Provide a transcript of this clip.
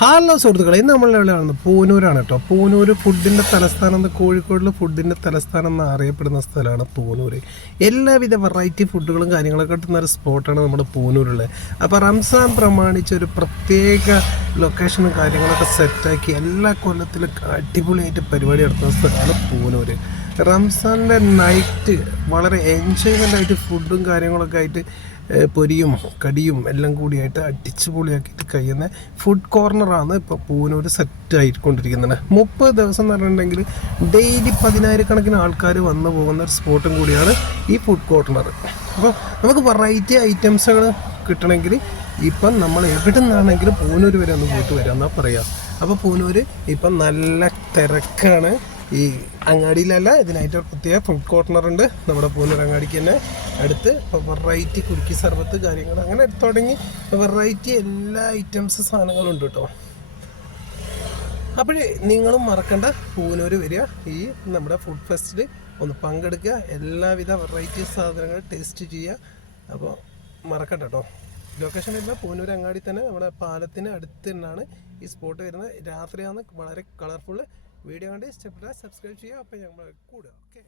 Hello സുഹൃത്തുക്കളെ ഇന്ന് നമ്മൾ എവിടെയാണ് പൂനൂരാണ് കേട്ടോ. പൂനൂർ ഫുഡിന്റെ തലസ്ഥാനം കോഴിക്കോടിലെ ഫുഡിന്റെ തലസ്ഥാനം എന്ന് അറിയപ്പെടുന്ന സ്ഥലമാണ് പൂനൂര്. എല്ലാവിധ വെറൈറ്റി ഫുഡുകളും കാര്യങ്ങളൊക്കെ കിട്ടുന്ന ഒരു സ്പോട്ടാണ് നമ്മുടെ പൂനൂരുള്ളത്. അപ്പോൾ റംസാൻ പ്രമാണിച്ച് ഒരു പ്രത്യേക ലൊക്കേഷനും കാര്യങ്ങളൊക്കെ സെറ്റാക്കി എല്ലാ കൊല്ലത്തിലും അടിപൊളിയായിട്ട് പരിപാടി നടത്തുന്ന സ്ഥലമാണ് പൂനൂർ റംസാനിന്റെ നൈറ്റ് വളരെ എൻജോയ്മെന്റ് ആയിട്ട് ഫുഡും കാര്യങ്ങളൊക്കെ ആയിട്ട് പൊരിയും കടിയും എല്ലാം കൂടിയായിട്ട് അടിച്ചു പൊളിയാക്കിയിട്ട് കഴിയുന്ന ഫുഡ് കോർണറാണ് ഇപ്പോൾ പൂനൂർ സെറ്റ് ആയിക്കൊണ്ടിരിക്കുന്നത്. മുപ്പത് ദിവസം എന്ന് പറഞ്ഞിട്ടുണ്ടെങ്കിൽ ഡെയിലി പതിനായിരക്കണക്കിന് ആൾക്കാർ വന്നു പോകുന്ന ഒരു സ്പോട്ടും കൂടിയാണ് ഈ ഫുഡ് കോർണർ അപ്പോൾ നമുക്ക് വെറൈറ്റി ഐറ്റംസുകൾ കിട്ടണമെങ്കിൽ ഇപ്പം നമ്മൾ എവിടെ നിന്നാണെങ്കിലും പൂനൂർ വരെ ഒന്ന് പോയിട്ട് വരാമെന്നാണ് പറയുക അപ്പോൾ പൂനൂർ ഇപ്പം നല്ല തിരക്കാണ്. ഈ അങ്ങാടിയിലല്ല ഇതിനായിട്ട് പ്രത്യേക ഫുഡ് കോർണർ ഉണ്ട്. നമ്മുടെ പൂനൂർ അങ്ങാടിക്ക് തന്നെ. അടുത്ത് വെറൈറ്റി കുലുക്കി സർബത്ത് കാര്യങ്ങൾ അങ്ങനെ തുടങ്ങി. വെറൈറ്റി എല്ലാ ഐറ്റംസ് സാധനങ്ങളും ഉണ്ട് കേട്ടോ. അപ്പോഴേ നിങ്ങളും മറക്കണ്ട പൂനൂർ വരിക. ഈ നമ്മുടെ ഫുഡ് ഫെസ്റ്റിൽ ഒന്ന് പങ്കെടുക്കുക. എല്ലാവിധ വെറൈറ്റി സാധനങ്ങൾ ടേസ്റ്റ് ചെയ്യുക. അപ്പോൾ മറക്കണ്ട കേട്ടോ. ലൊക്കേഷൻ വരുന്നത് പൂനൂർ അങ്ങാടി തന്നെ. നമ്മുടെ പാലത്തിന് അടുത്ത് തന്നെയാണ് ഈ സ്പോട്ട് വരുന്നത്. രാത്രിയാണ് വളരെ കളർഫുള്ള് വീഡിയോ കണ്ട് ഇഷ്ടപ്പെട്ടാൽ സബ്സ്ക്രൈബ് ചെയ്യുക. അപ്പോൾ ഞങ്ങൾ കൂടുക ഓക്കെ